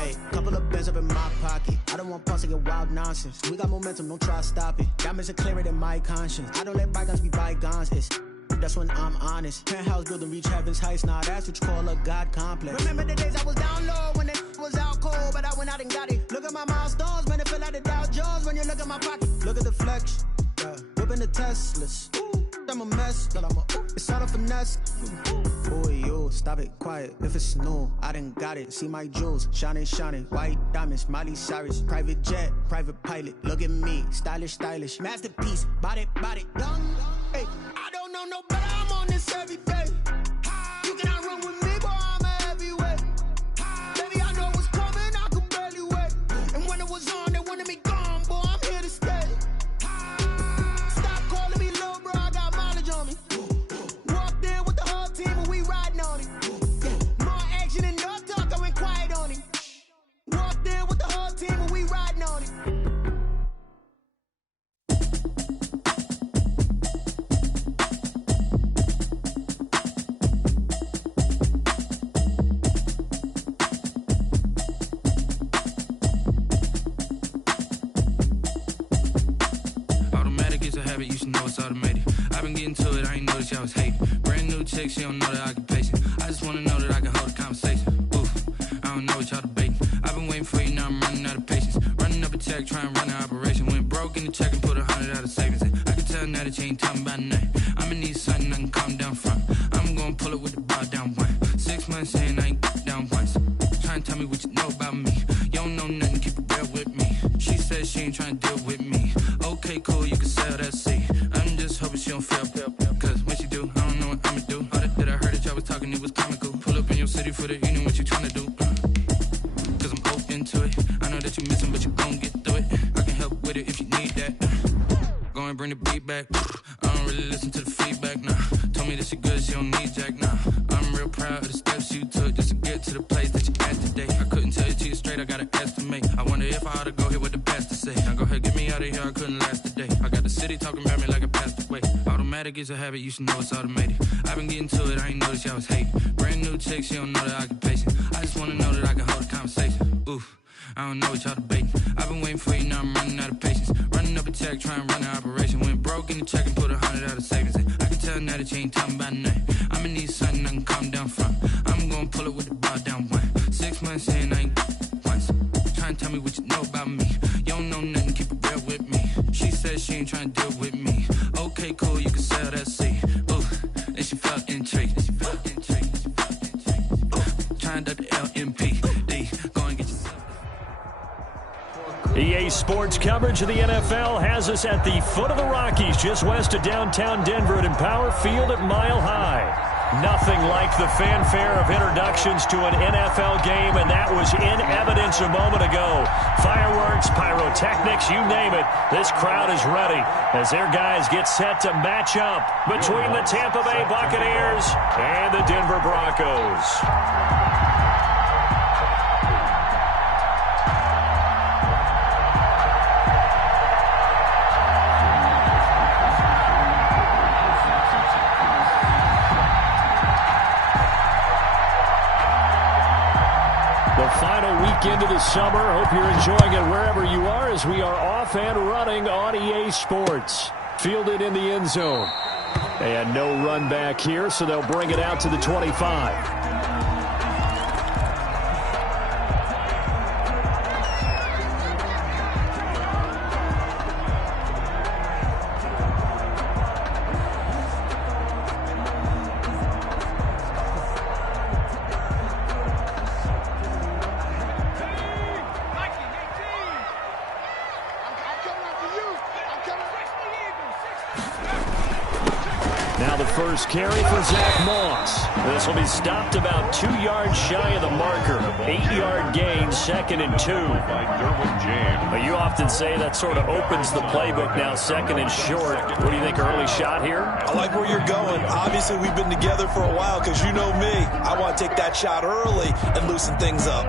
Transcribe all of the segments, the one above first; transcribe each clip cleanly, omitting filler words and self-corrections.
Hey, couple of bands up in my pocket. I don't want pause to get wild nonsense. We got momentum, don't try to stop it. Diamonds are clearer than my conscience. I don't let bygones be bygones. That's when I'm honest. Penthouse building, reach heaven's heights. Now that's what you call a God complex. Remember the days I was down low when it was out cold, but I went out and got it. Look at my milestones, man, it feel like the Dow Jones when you look at my pocket. Look at the flex, yeah. Whipping the Teslas. Ooh, I'm a mess, but it's all a finesse. Boy, you stop it, quiet. If it's new, I done got it. See my jewels, shining, shining. White diamonds, Miley Cyrus. Private jet, private pilot. Look at me, stylish, stylish. Masterpiece, body, young. Hey, I don't know no better. I'm on this every day. You cannot run with me, boy. I'm a heavyweight. Baby, I know what's coming. I could barely wait. And when it was on, they wanted me gone, boy. I'm here to stay. Stop calling me little bro. I got mileage on me. Walked in with the whole team and we riding on it. More action and no talk. I went quiet on it. Walked in with the whole team and we riding on it. You should know it's automated. I've been getting to it, I ain't noticed y'all was hating. Brand new chick, she don't know the occupation. I just wanna know that I can hold a conversation. Oof, I don't know what y'all debating. I've been waiting for you, now I'm running out of patience. Running up a check, trying to run an operation. Went broke in the check and put 100 out of savings in. I can tell now that you ain't talking about nothing. I'ma need something I can calm down from. I'm gonna pull it with the bar down one. 6 months in, I ain't down once. Trying to tell me what you know about me. You don't know nothing, keep it real with me. She says she ain't trying to deal with me. Okay, cool, you can sell that seat. I'm just hoping she don't fail. Cause when she do, I don't know what I'ma do. All that I heard that y'all was talking, it was comical. Pull up in your city for the evening, what you tryna do? Cause I'm open to it. I know that you missing, but you gon' get through it. I can help with it if you need that. Go and bring the beat back. I don't really listen to the feedback, nah. Told me that she good, she don't need jack, nah. I'm real proud of the steps you took just to get to the place that you at today. I couldn't tell you to you straight, I gotta estimate. I wonder if I ought to go here with the best to say. Now go ahead, get me out of here, I couldn't last a day. I got the city talking about me like I passed away. Automatic is a habit, you should know it's automated. I've been getting to it, I ain't noticed y'all was hating. Brand new chick, she don't know the occupation. I just wanna know that I can hold a conversation. Oof, I don't know what y'all debating. I've been waiting for you, now I'm running out of patience. Running up a check, trying to run an operation. Went broke in the check and put 100 out of savings in. I can tell now that you ain't talking about nothing. I'ma need something I can calm down from. I'm gonna pull it with the bar down one. 6 months in, I ain't once. Trying to tell me what you know about me. You don't know nothing, keep it real with me. She says she ain't trying to deal with me. Okay, cool, you can sell that seat. Ooh, and she felt intrigued. Trying to duck the LMPD. Go and get yourself. EA Sports coverage of the NFL has us at the foot of the Rockies, just west of downtown Denver at Empower Field at Mile High. Nothing like the fanfare of introductions to an NFL game, and that was in evidence a moment ago. Fireworks, pyrotechnics, you name it. This crowd is ready as their guys get set to match up between the Tampa Bay Buccaneers and the Denver Broncos. Final weekend of the summer. Hope you're enjoying it wherever you are as we are off and running on EA Sports. Fielded in the end zone. And no run back here, so they'll bring it out to the 25. Now the first carry for Zach Moss. This will be stopped about 2 yards shy of the marker. 8-yard gain, 2nd and 2. But you often say that sort of opens the playbook now, 2nd and short. What do you think, early shot here? I like where you're going. Obviously, we've been together for a while because you know me. I want to take that shot early and loosen things up.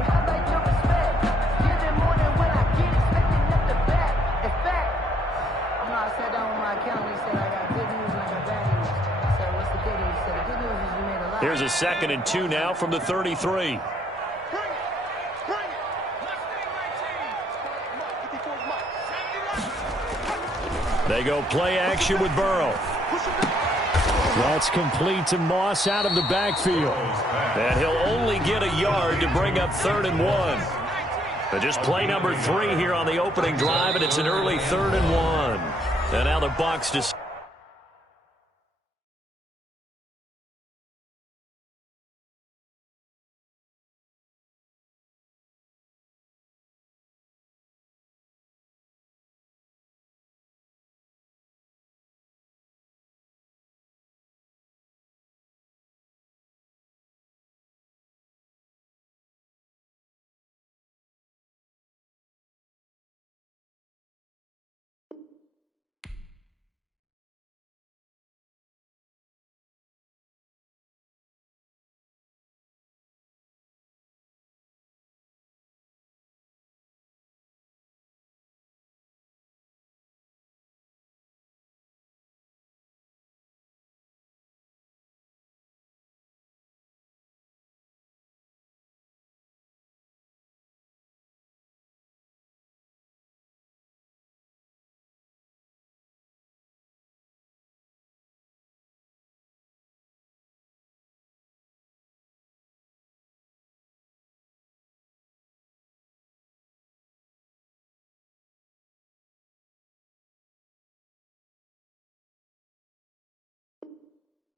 Here's a 2nd and 2 now from the 33. They go play action with Burrow. That's complete to Moss out of the backfield. And he'll only get a yard to bring up 3rd and 1. But just play number 3 here on the opening drive, and it's an early 3rd and 1. And now the Bucs just...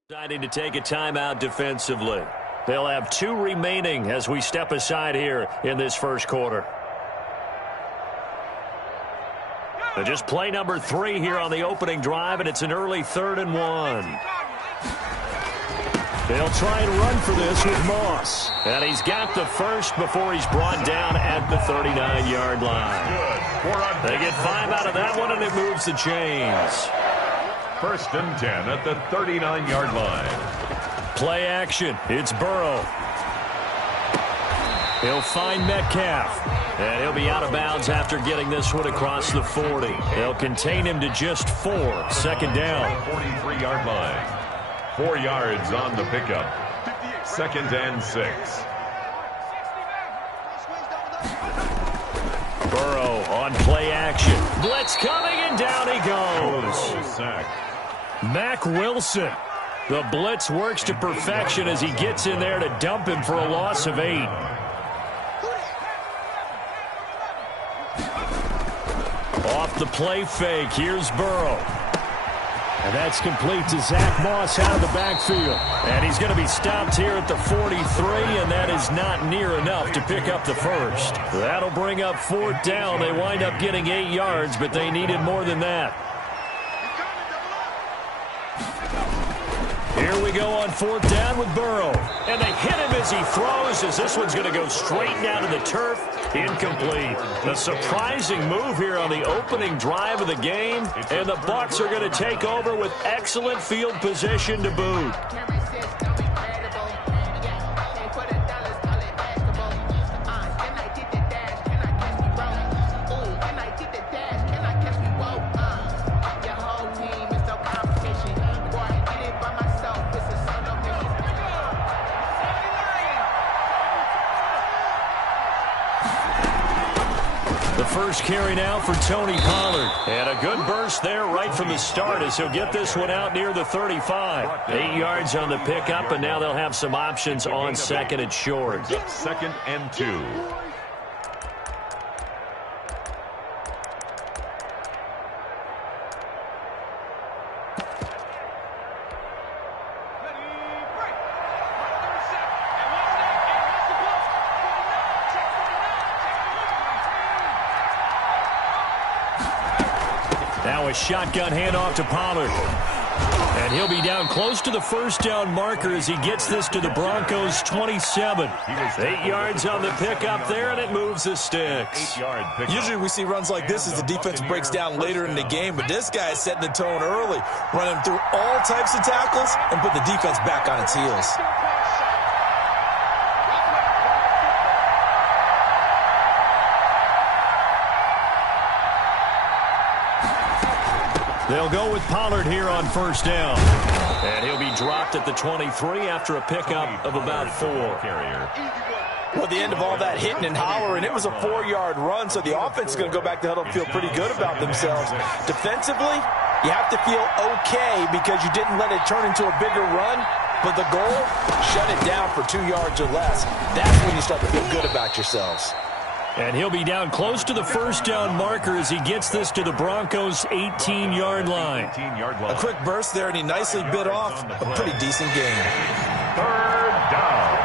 Deciding to take a timeout defensively. They'll have 2 remaining as we step aside here in this first quarter. But just play number 3 here on the opening drive, and it's an early 3rd and 1. They'll try and run for this with Moss. And he's got the first before he's brought down at the 39-yard line. They get 5 out of that one, and it moves the chains. 1st and 10 at the 39-yard line. Play action. It's Burrow. He'll find Metcalf. And he'll be out of bounds after getting this one across the 40. They'll contain him to just 4. 2nd down. 43-yard line. 4 yards on the pickup. 2nd and 6. Burrow on play action. Blitz coming, and down he goes. Sack. Mack Wilson. The blitz works to perfection as he gets in there to dump him for a loss of 8. Off the play fake, here's Burrow. And that's complete to Zach Moss out of the backfield. And he's going to be stopped here at the 43, and that is not near enough to pick up the first. That'll bring up 4th down. They wind up getting 8 yards, but they needed more than that. Here we go on 4th down with Burrow. And they hit him as he throws, as this one's going to go straight down to the turf. Incomplete. A surprising move here on the opening drive of the game. And the Bucs are going to take over with excellent field position to boot. First carry now for Tony Pollard. And a good burst there right from the start as he'll get this one out near the 35. 8 yards on the pickup, and now they'll have some options on 2nd and short. 2nd and 2. Now a shotgun handoff to Pollard. And he'll be down close to the 1st down marker as he gets this to the Broncos' 27. 8 yards on the pickup there, and it moves the sticks. Usually we see runs like this as the defense breaks down later in the game, but this guy is setting the tone early, running through all types of tackles and put the defense back on its heels. They'll go with Pollard here on 1st down. And he'll be dropped at the 23 after a pickup of about 4. Well, at the end of all that hitting and hollering, it was a 4-yard run, so the offense is going to go back to huddle and feel pretty good about themselves. Defensively, You have to feel okay because you didn't let it turn into a bigger run, but the goal, shut it down for 2 yards or less. That's when you start to feel good about yourselves. And he'll be down close to the first down marker as he gets this to the Broncos' 18-yard line. A quick burst there, and he nicely bit off a pretty decent game. 3rd down.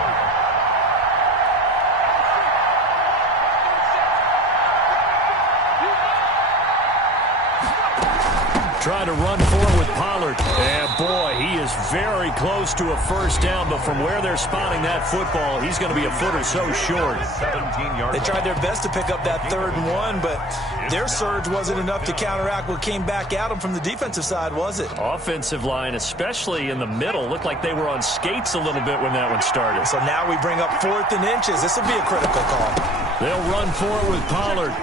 Trying to run forward with Pollard. And boy, he is very close to a first down, but from where they're spotting that football, he's going to be a foot or so short. They tried their best to pick up that 3rd and 1, but their surge wasn't enough to counteract what came back at them from the defensive side, was it? Offensive line, especially in the middle, looked like they were on skates a little bit when that one started. So now we bring up 4th and inches. This will be a critical call. They'll run forward with Pollard.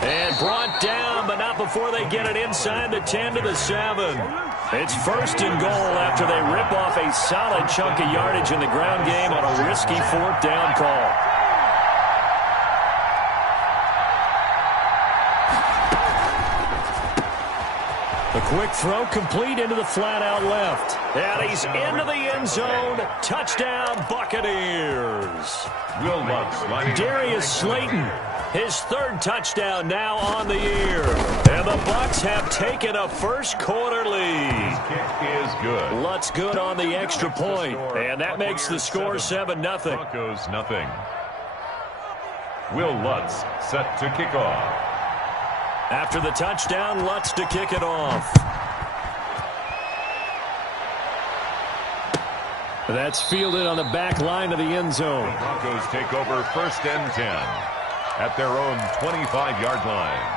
And brought down, but not before they get it inside the 10 to the 7. It's 1st and goal after they rip off a solid chunk of yardage in the ground game on a risky 4th down call. The quick throw complete into the flat out left. And he's into the end zone. Touchdown, Buccaneers. Will Lutz lining up. Darius Slayton, his 3rd touchdown now on the year. And the Bucs have taken a first quarter lead. His kick is good. Lutz good on the extra point. And that makes the score 7-0. Broncos nothing. Will Lutz set to kick off. After the touchdown, Lutz to kick it off. That's fielded on the back line of the end zone. The Broncos take over 1st and 10 at their own 25-yard line.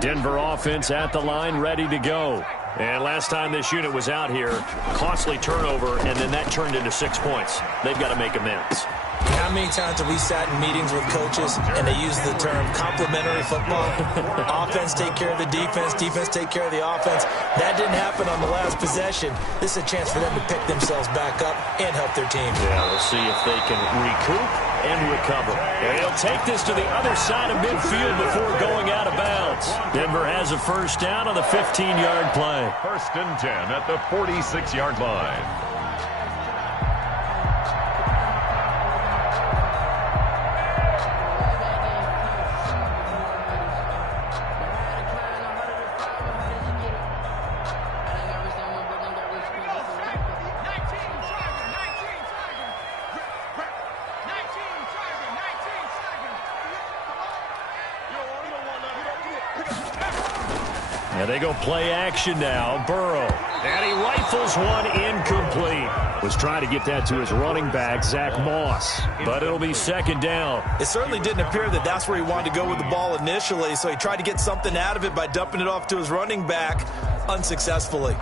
Denver offense at the line, ready to go. And last time this unit was out here, costly turnover, and then that turned into 6 points. They've got to make amends. How many times have we sat in meetings with coaches and they use the term complementary football? Offense take care of the defense, defense take care of the offense. That didn't happen on the last possession. This is a chance for them to pick themselves back up and help their team. Yeah, we'll see if they can recoup and recover. And he'll take this to the other side of midfield before going out of bounds. Denver has a first down on the 15-yard play. 1st and 10 at the 46-yard line. And they go play action now. Burrow. And he rifles one incomplete. Was trying to get that to his running back, Zach Moss. But it'll be 2nd down. It certainly didn't appear that that's where he wanted to go with the ball initially, so he tried to get something out of it by dumping it off to his running back unsuccessfully.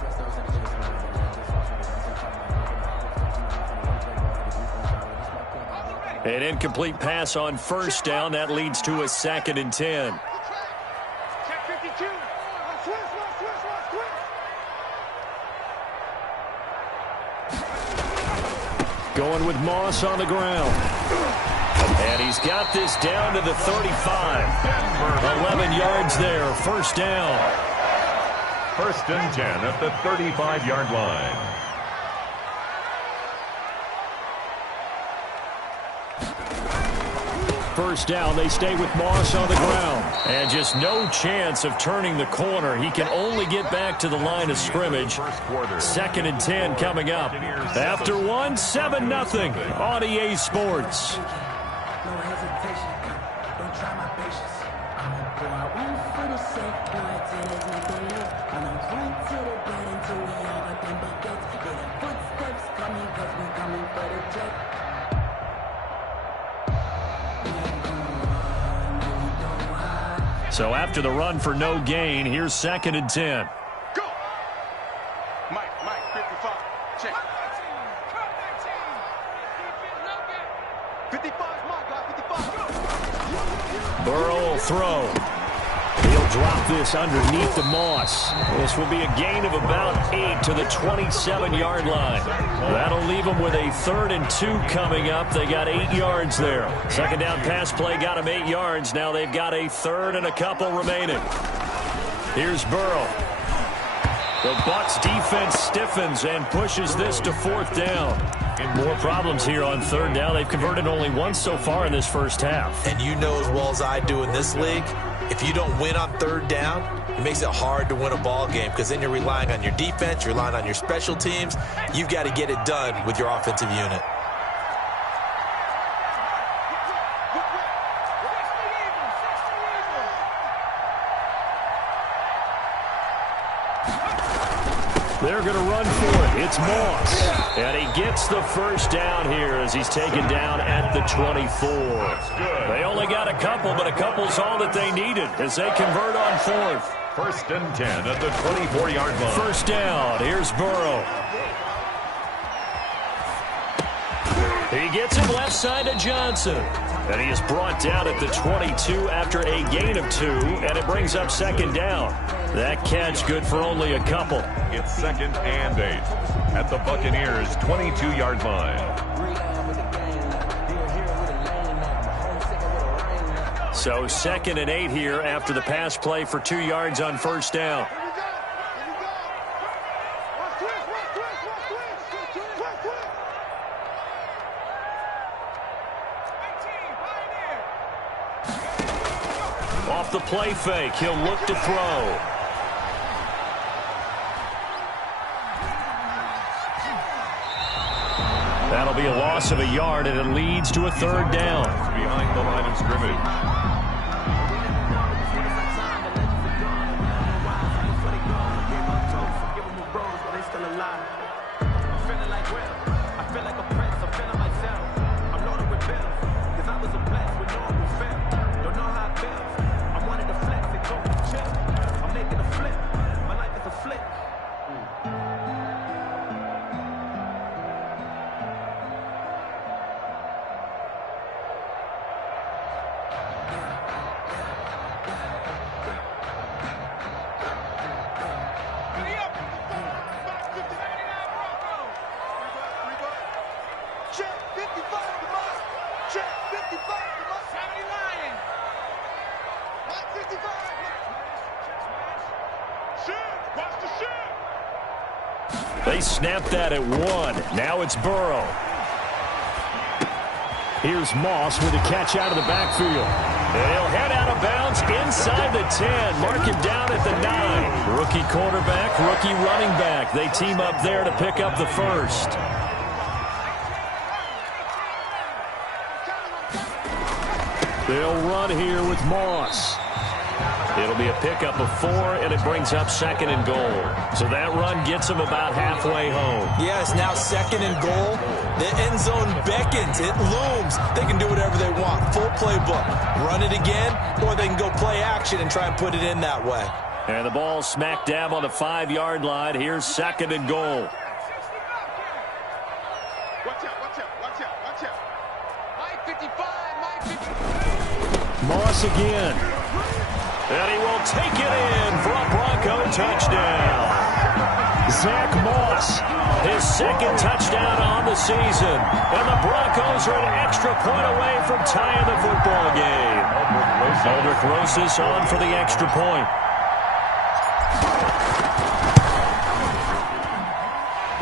An incomplete pass on first down. That leads to a 2nd and 10. Going with Moss on the ground. And he's got this down to the 35. 11 yards there. First down. 1st and 10 at the 35-yard line. First down, they stay with Moss on the ground. And just no chance of turning the corner. He can only get back to the line of scrimmage. 2nd and 10 coming up. After one, 7-0 on EA Sports. So after the run for no gain, here's 2nd and 10. Go! Mike, 55. Check. 55 is my guy. 55. Go! Burrow will throw. He'll drop this underneath the Moss. This will be a gain of about 8 to the 27-yard line. That'll leave them with a 3rd and 2 coming up. They got 8 yards there. Second down pass play got them 8 yards. Now they've got a 3rd and a couple remaining. Here's Burrow. The Bucs defense stiffens and pushes this to 4th down. More problems here on 3rd down. They've converted only once so far in this first half. And you know as well as I do in this league, if you don't win on 3rd down, it makes it hard to win a ball game because then you're relying on your defense, you're relying on your special teams. You've got to get it done with your offensive unit. They're going to run for it. It's Moss. And he gets the first down here as he's taken down at the 24. They only got a couple, but a couple's all that they needed as they convert on 4th. 1st and 10 at the 24-yard line. First down. Here's Burrow. He gets him left side to Johnson. And he is brought down at the 22 after a gain of 2, and it brings up 2nd down. That catch good for only a couple. It's 2nd and 8 at the Buccaneers' 22-yard line. So 2nd and 8 here after the pass play for 2 yards on 1st down. Off the play fake, he'll look to throw. That'll be a loss of a yard, and it leads to a 3rd down. Behind the line of scrimmage. They snapped that at 1. Now it's Burrow. Here's Moss with a catch out of the backfield. And he'll head out of bounds inside the 10. Mark him down at the 9. Rookie quarterback, rookie running back. They team up there to pick up the first. They'll run here with Moss. It'll be a pickup of 4, and it brings up 2nd and goal. So that run gets them about halfway home. Yes, now 2nd and goal. The end zone beckons. It looms. They can do whatever they want. Full playbook. Run it again, or they can go play action and try and put it in that way. And the ball smack dab on the 5-yard line. Here's 2nd and goal. Watch out, watch out, watch out, watch out. Mike 55, Mike 55. Moss again. And he will take it in for a Bronco touchdown. Zach Moss, his 2nd touchdown on the season. And the Broncos are an extra point away from tying the football game. Aldrich Rosas on for the extra point.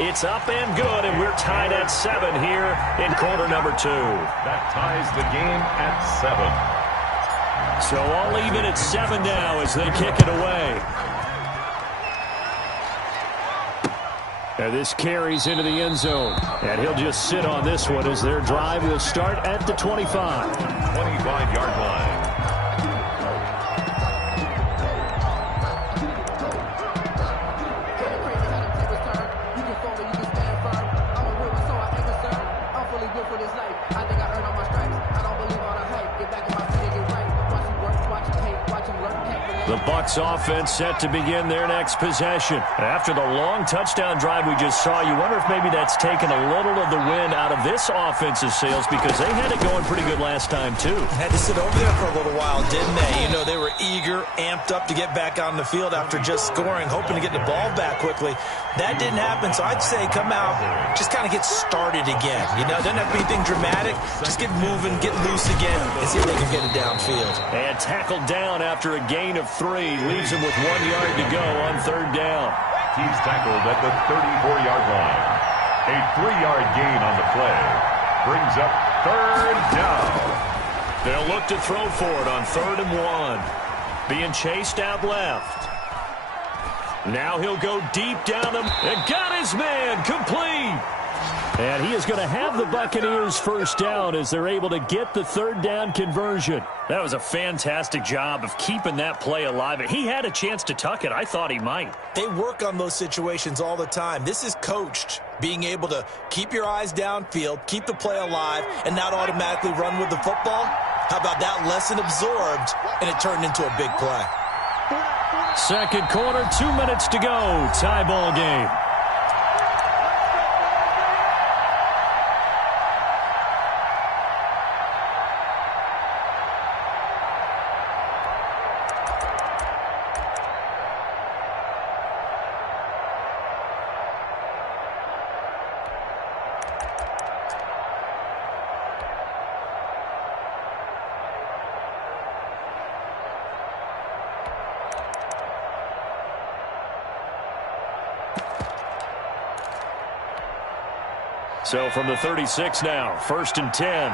It's up and good, and we're tied at 7 here in quarter number 2. That ties the game at 7. So all even at 7 now as they kick it away. And this carries into the end zone. And he'll just sit on this one as their drive will start at the 25. 25-yard line. The Bucs offense set to begin their next possession. After the long touchdown drive we just saw, you wonder if maybe that's taken a little of the wind out of this offensive sails because they had it going pretty good last time too. Had to sit over there for a little while, didn't they? You know, they were eager, amped up to get back on the field after just scoring, hoping to get the ball back quickly. That didn't happen, so I'd say come out, just kind of get started again. You know, it doesn't have to be anything dramatic. Just get moving, get loose again, and see if they can get it downfield. And tackled down after a gain of 3. Leaves him with 1 yard to go on 3rd down. He's tackled at the 34-yard line. A 3-yard gain on the play brings up 3rd down. They'll look to throw for it on 3rd and 1. Being chased out left. Now he'll go deep down him and got his man complete. And he is going to have the Buccaneers first down as they're able to get the 3rd down conversion. That was a fantastic job of keeping that play alive. He had a chance to tuck it. I thought he might. They work on those situations all the time. This is coached, being able to keep your eyes downfield, keep the play alive, and not automatically run with the football. How about that lesson absorbed, and it turned into a big play. Second quarter, 2 minutes to go. Tie ball game. So from the 36 now, 1st and 10.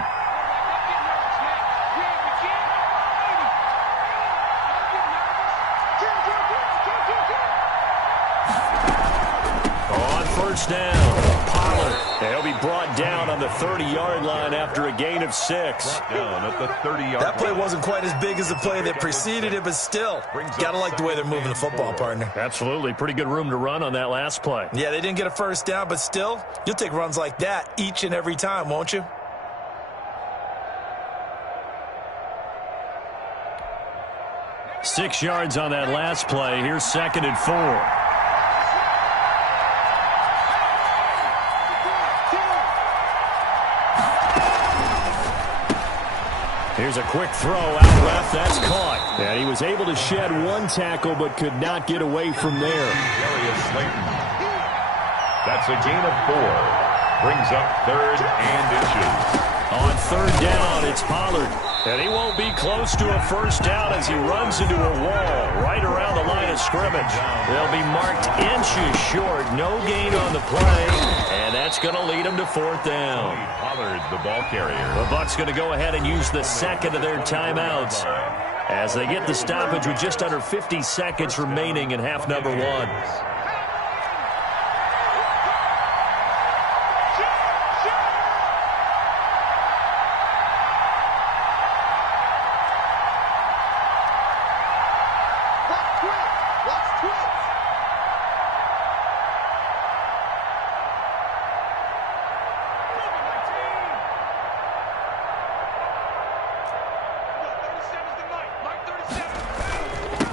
On 1st down, Pollard. He'll be brought down on the 30-yard line after a gain of 6. Down at the 30-yard That play line. wasn't quite as big as the play that preceded it, but still, got to like the way they're moving the football, partner. Absolutely. Pretty good room to run on that last play. Yeah, they didn't get a first down, but still, you'll take runs like that each and every time, won't you? Six yards on that last play. Here's 2nd and 4. Here's a quick throw out left. That's caught. And he was able to shed 1 tackle but could not get away from there. Darius Slayton. That's a gain of 4. Brings up 3rd and inches. On 3rd down, it's Pollard. And he won't be close to a first down as he runs into a wall right around the line of scrimmage. They'll be marked inches short. No gain on the play. And that's going to lead him to 4th down. Pollard, the ball carrier. The Bucs going to go ahead and use the 2nd of their timeouts as they get the stoppage with just under 50 seconds remaining in half number 1.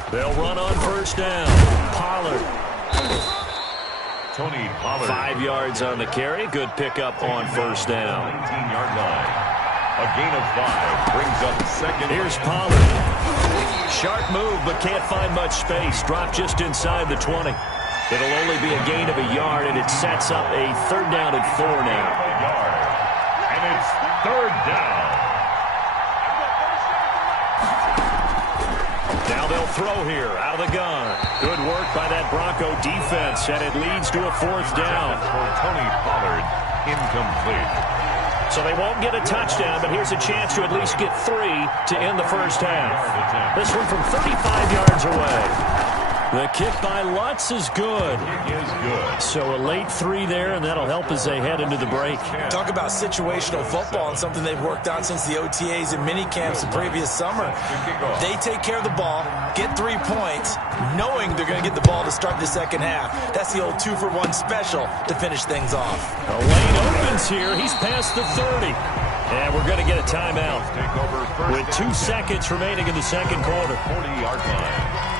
They'll run on 1st down. Pollard. Tony Pollard. 5 yards on the carry. Good pickup on 1st down. 19-yard line. A gain of 5 brings up 2nd. Here's Pollard. Sharp move, but can't find much space. Dropped just inside the 20. It'll only be a gain of 1 yard, and it sets up a 3rd down and 4 now. And it's 3rd down. Now they'll throw here out of the gun. Good work by that Bronco defense, and it leads to a 4th down. For Tony Pollard, incomplete. So they won't get a touchdown, but here's a chance to at least get 3 to end the first half. This one from 35 yards away. The kick by Lutz is good. It is good. So a late 3 there, and that'll help as they head into the break. Talk about situational football and something they've worked on since the OTAs and mini camps the previous summer. They take care of the ball, get 3 points, knowing they're going to get the ball to start the second half. That's the old 2-for-1 special to finish things off. The lane opens here. He's past the 30. And we're going to get a timeout with 2 seconds remaining in the second quarter. 40-yard line.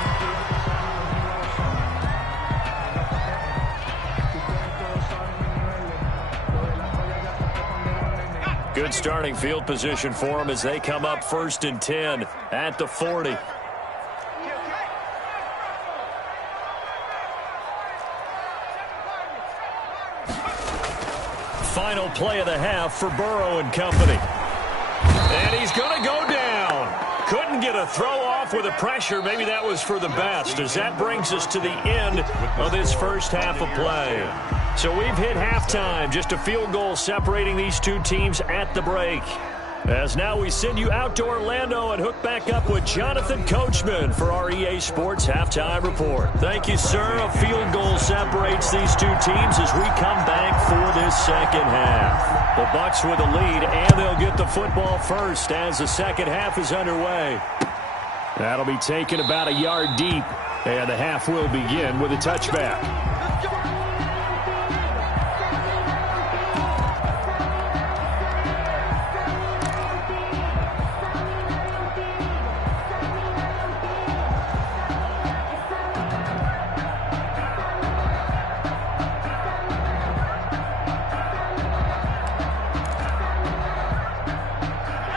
Good starting field position for them as they come up 1st and 10 at the 40. Final play of the half for Burrow and company. And he's going to go down. Couldn't get a throw off with the pressure. Maybe that was for the best, as that brings us to the end of this first half of play. So we've hit halftime, just a field goal separating these two teams at the break. As now we send you out to Orlando and hook back up with Jonathan Coachman for our EA Sports Halftime Report. Thank you, sir. A field goal separates these two teams as we come back for this second half. The Bucs with a lead, and they'll get the football first as the second half is underway. That'll be taken about a yard deep, and the half will begin with a touchback.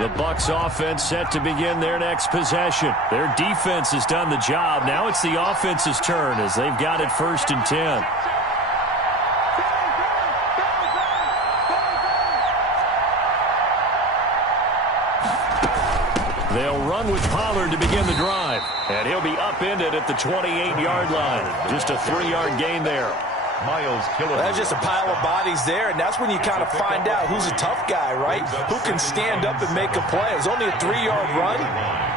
The Bucs offense set to begin their next possession. Their defense has done the job. Now it's the offense's turn as they've got it 1st and 10. They'll run with Pollard to begin the drive. And he'll be upended at the 28-yard line. Just a 3-yard gain there. That's just a pile of bodies there, and that's when you kind of find out who's a tough guy, right? Who can stand up and make a play. It was only a 3-yard run,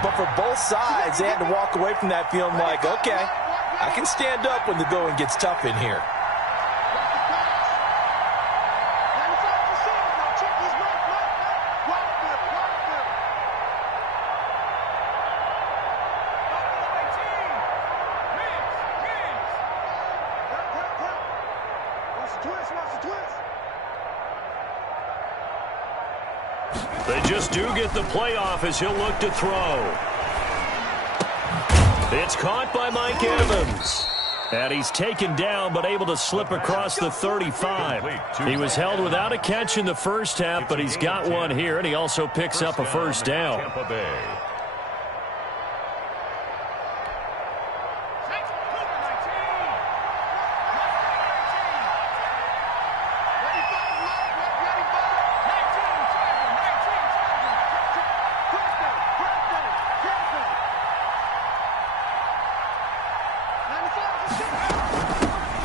but for both sides, they had to walk away from that feeling like, okay, I can stand up when the going gets tough in here. They just do get the playoff as he'll look to throw. It's caught by Mike Evans. And he's taken down but able to slip across the 35. He was held without a catch in the first half, but he's got one here, and he also picks up a first down.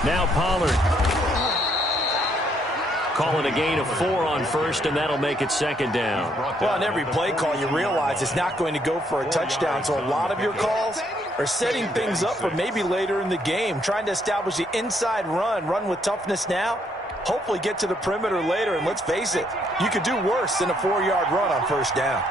Now Pollard. Calling a gain of 4 on first, and that'll make it second down. Well, on every play call, you realize it's not going to go for a touchdown, so a lot of your calls are setting things up for maybe later in the game, trying to establish the inside run with toughness now, hopefully get to the perimeter later, and let's face it, you could do worse than a 4-yard run on first down.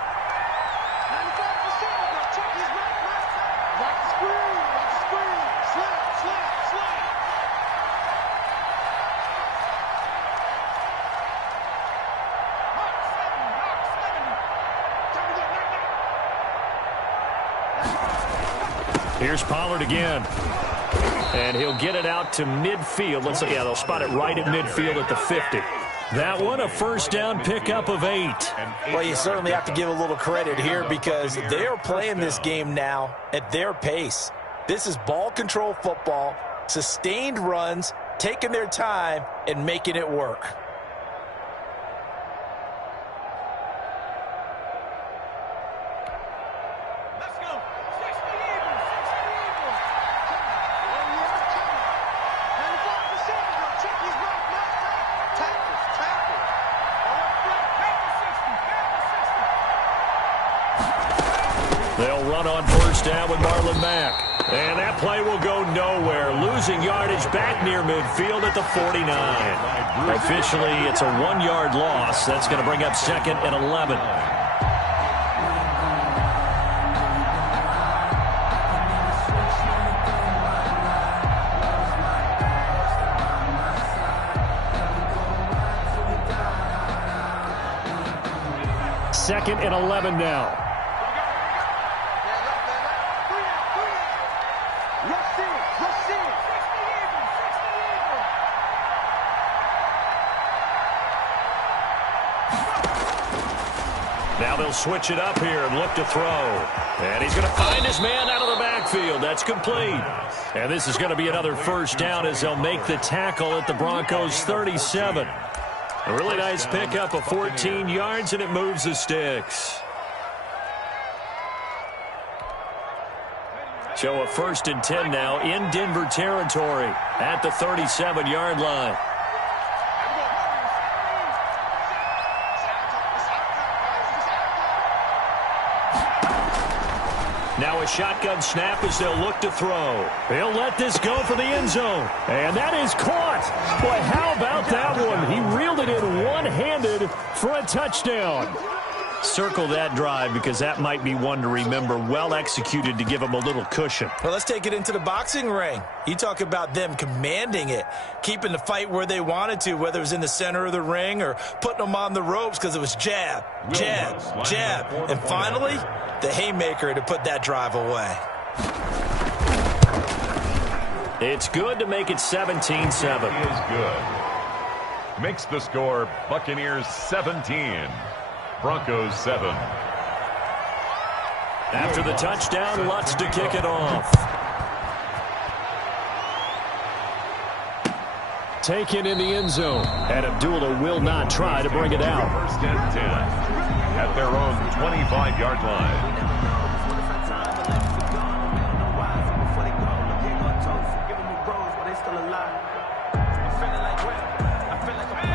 Here's Pollard again. And he'll get it out to midfield. Let's see. Yeah, they'll spot it right at midfield at the 50. That one, a first down pickup of 8. Well, you certainly have to give a little credit here because they are playing this game now at their pace. This is ball control football, sustained runs, taking their time, and making it work. They'll run on first down with Marlon Mack. And that play will go nowhere. Losing yardage back near midfield at the 49. Officially, it's a 1-yard loss. That's going to bring up 2nd and 11. Second and 11 now. they'll switch it up here and look to throw. And he's going to find his man out of the backfield. That's complete. And this is going to be another first down as they'll make the tackle at the Broncos' 37. A really nice pickup of 14 yards, and it moves the sticks. So a 1st and 10 now in Denver territory at the 37-yard line. Now a shotgun snap as they'll look to throw. He'll let this go for the end zone. And that is caught. Boy, how about that one? He reeled it in one-handed for a touchdown. Circle that drive because that might be one to remember. Well executed to give him a little cushion. Well, let's take it into the boxing ring. You talk about them commanding it, keeping the fight where they wanted to, whether it was in the center of the ring or putting them on the ropes because it was jab, jab, jab. And finally, the haymaker to put that drive away. It's good to make it 17-7. He is good. Makes the score Buccaneers 17. Broncos 7. After the touchdown, Lutz to kick it off. Taken in the end zone. And Abdullah will not try to bring it out. 1st and 10 at their own 25-yard line.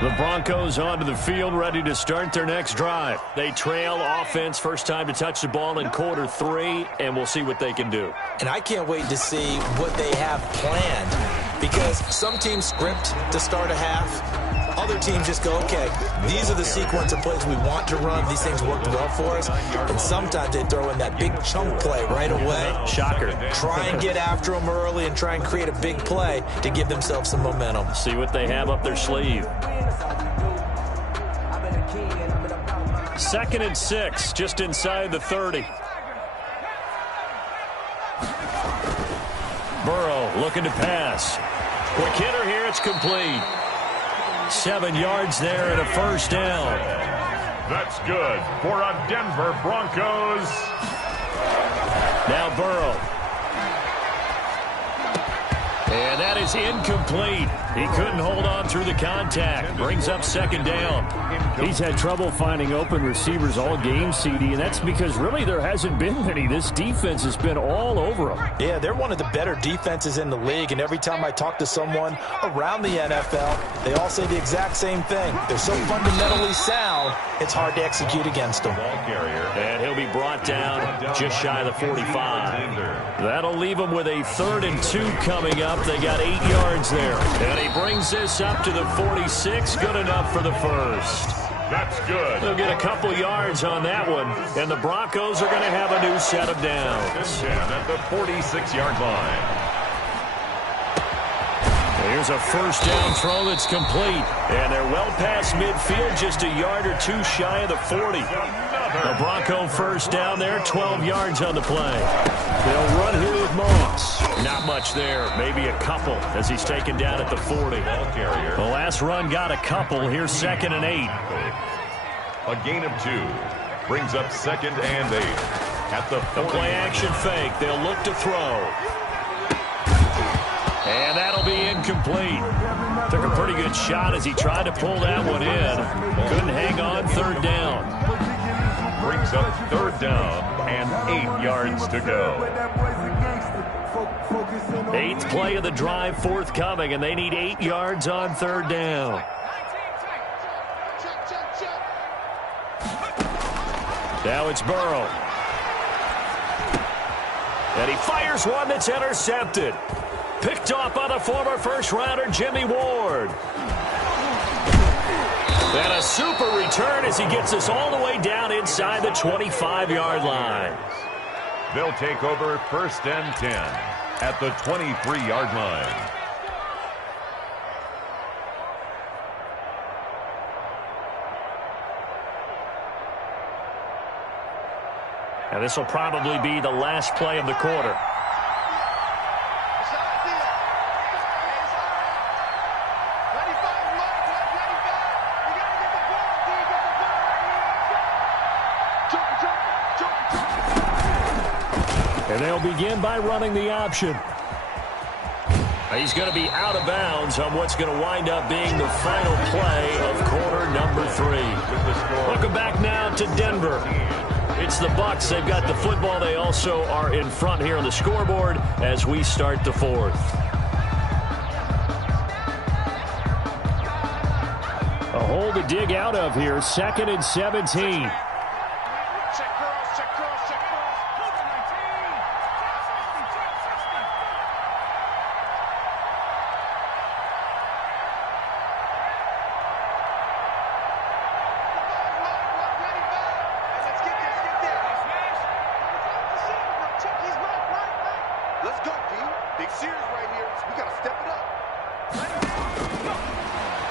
The Broncos onto the field, ready to start their next drive. They trail offense, first time to touch the ball in quarter 3, and we'll see what they can do. And I can't wait to see what they have planned, because some teams script to start a half. Other teams just go, okay, these are the sequence of plays we want to run. These things work well for us. And sometimes they throw in that big chunk play right away. Shocker. Try and get after them early and try and create a big play to give themselves some momentum. See what they have up their sleeve. 2nd and 6, just inside the 30. Burrow looking to pass. Quick hitter here, it's complete. 7 yards there and a first down. That's good for a Denver Broncos. Now Burrow. And that is incomplete. He couldn't hold on through the contact. Brings up 2nd down. He's had trouble finding open receivers all game, CD, and that's because really there hasn't been many. This defense has been all over them. Yeah, they're one of the better defenses in the league, and every time I talk to someone around the NFL, they all say the exact same thing. They're so fundamentally sound, it's hard to execute against them. And he'll be brought down just shy of the 45. That'll leave them with a 3rd and 2 coming up. They got 8 yards there. And he brings this up to the 46. Good enough for the first. That's good. They'll get a couple yards on that one. And the Broncos are going to have a new set of downs. 10 at the 46-yard line. Here's a first down throw that's complete. And they're well past midfield, just a yard or 2 shy of the 40. The Bronco first down there, 12 yards on the play. They'll run here with Moss. Not much there, maybe a couple as he's taken down at the 40. The last run got a couple. Here's 2nd and 8. A gain of 2 brings up 2nd and 8 at the 40. The play action fake. They'll look to throw. And that'll be incomplete. Took a pretty good shot as he tried to pull that one in. Couldn't hang on, 3rd down. Brings up 3rd down and 8 yards to go. 8th play of the drive forthcoming, and they need 8 yards on 3rd down. Now it's Burrow. And he fires one that's intercepted. Picked off by the former first-rounder Jimmy Ward. And a super return as he gets us all the way down inside the 25-yard line. They'll take over 1st and 10 at the 23-yard line. And this will probably be the last play of the quarter. And they'll begin by running the option. He's going to be out of bounds on what's going to wind up being the final play of quarter number 3. Welcome back now to Denver. It's the Bucs. They've got the football. They also are in front here on the scoreboard as we start the 4th. A hole to dig out of here. 2nd and 17.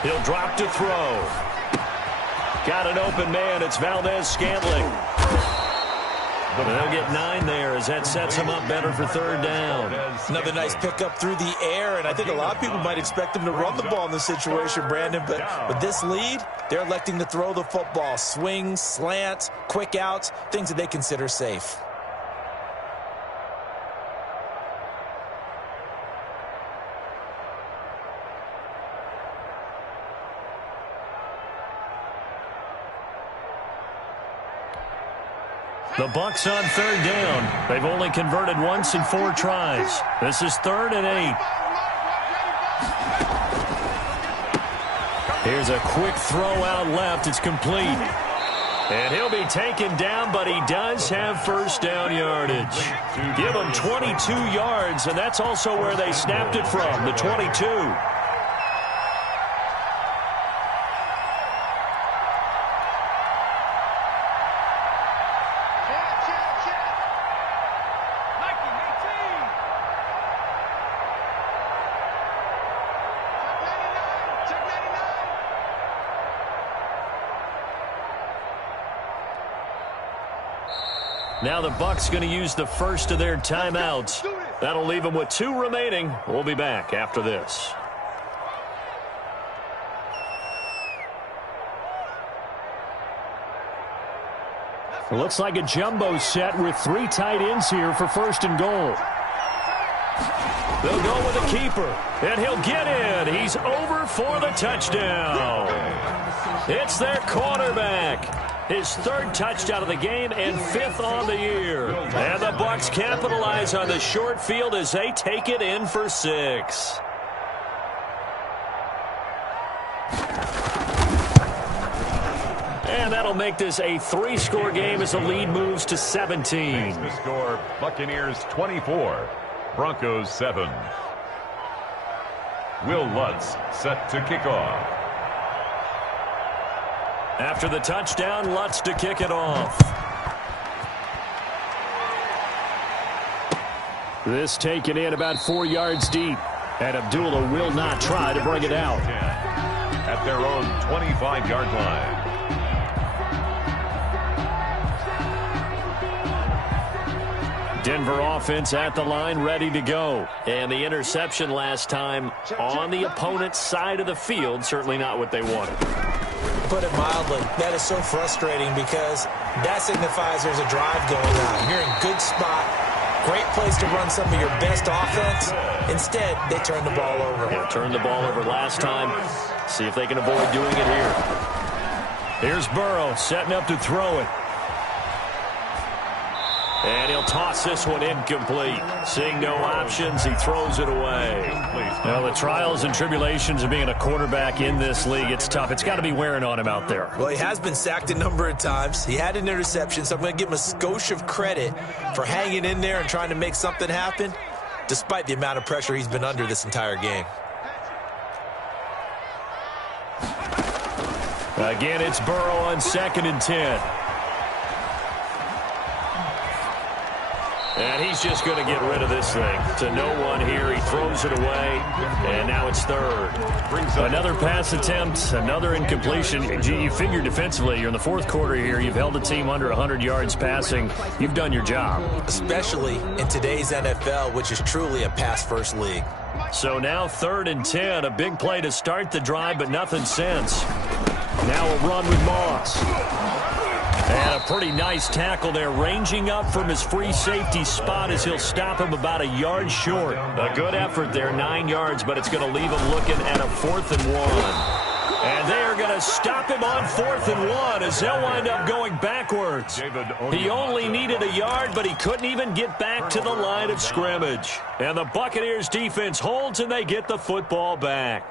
He'll drop to throw. Got an open man. It's Valdez-Scantling. They'll get 9 there as that sets him up better for 3rd down. Another nice pickup through the air, and I think a lot of people might expect him to run the ball in this situation, Brandon, but with this lead, they're electing to throw the football. Swings, slants, quick outs, things that they consider safe. The Bucs on 3rd down. They've only converted once in 4 tries. This is 3rd and 8. Here's a quick throw out left. It's complete. And he'll be taken down, but he does have 1st down yardage. Give him 22 yards, and that's also where they snapped it from, the 22. Now the Bucs going to use the first of their timeouts. That'll leave them with 2 remaining. We'll be back after this. It looks like a jumbo set with 3 tight ends here for 1st and goal. They'll go with a keeper, and he'll get in. He's over for the touchdown. It's their quarterback. His 3rd touchdown of the game and 5th on the year. And the Bucs capitalize on the short field as they take it in for 6. And that'll make this a 3-score game as the lead moves to 17. The score, Buccaneers 24, Broncos 7. Will Lutz set to kick off. After the touchdown, Lutz to kick it off. This taken in about 4 yards deep. And Abdullah will not try to bring it out. At their own 25-yard line. Denver offense at the line, ready to go. And the interception last time on the opponent's side of the field, certainly not what they wanted. Put it mildly, that is so frustrating because that signifies there's a drive going on. You're in good spot, great place to run some of your best offense. Instead, they turn the ball over. Yeah, turned the ball over last time. See if they can avoid doing it here. Here's Burrow setting up to throw it. And he'll toss this one incomplete. Seeing no options, he throws it away. Now, the trials and tribulations of being a quarterback in this league, it's tough. It's got to be wearing on him out there. Well, he has been sacked a number of times. He had an interception, so I'm going to give him a skosh of credit for hanging in there and trying to make something happen, despite the amount of pressure he's been under this entire game. Again, it's Burrow on 2nd and 10. And he's just going to get rid of this thing. To no one here. He throws it away. And now it's 3rd. Another pass attempt. Another incompletion. You figure defensively, you're in the 4th quarter here. You've held the team under 100 yards passing. You've done your job. Especially in today's NFL, which is truly a pass-first league. So now 3rd and 10. A big play to start the drive, but nothing since. Now a run with Moss. And a pretty nice tackle there, ranging up from his free safety spot as he'll stop him about a yard short. A good effort there, 9 yards, but it's going to leave him looking at a 4th and 1. And they are going to stop him on 4th and 1 as they'll wind up going backwards. He only needed a yard, but he couldn't even get back to the line of scrimmage. And the Buccaneers defense holds, and they get the football back.